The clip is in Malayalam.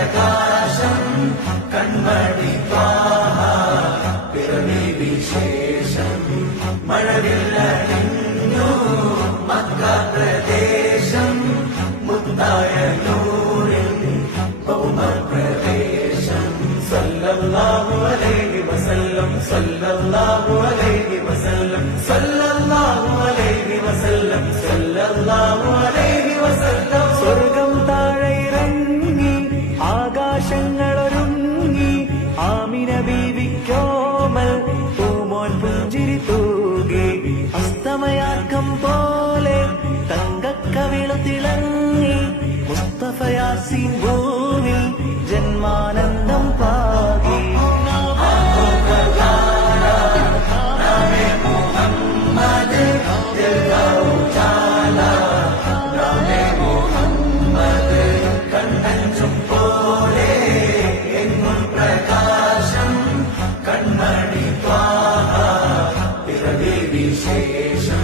പ്രകാശം കൺമണി ത്വാഹ പിറവി വിശേഷം മഴവില്ലണിഞ്ഞു മക്ക പ്രദേശം മുത്തായ നൂറിൻ പ്രദേശം സല്ലല്ലാഹു അലൈഹി വസല്ലം സല്ലല്ലാഹു അലൈഹി വസല്ലം സല്ലല്ലാഹു അലൈഹി വസല്ലം സല്ലല്ലാഹു ആകാശങ്ങളൊരുങ്ങി ആമിന ബീവിക്കോമൽ പൂമോൻ പുഞ്ചിരി തൂകി അസ്തമയാക്കം പോലെ തങ്കക്കവിള തിളങ്ങി മുസ്തഫയാസി ഭൂമി ജന്മാനന്ദം പ്രകാശം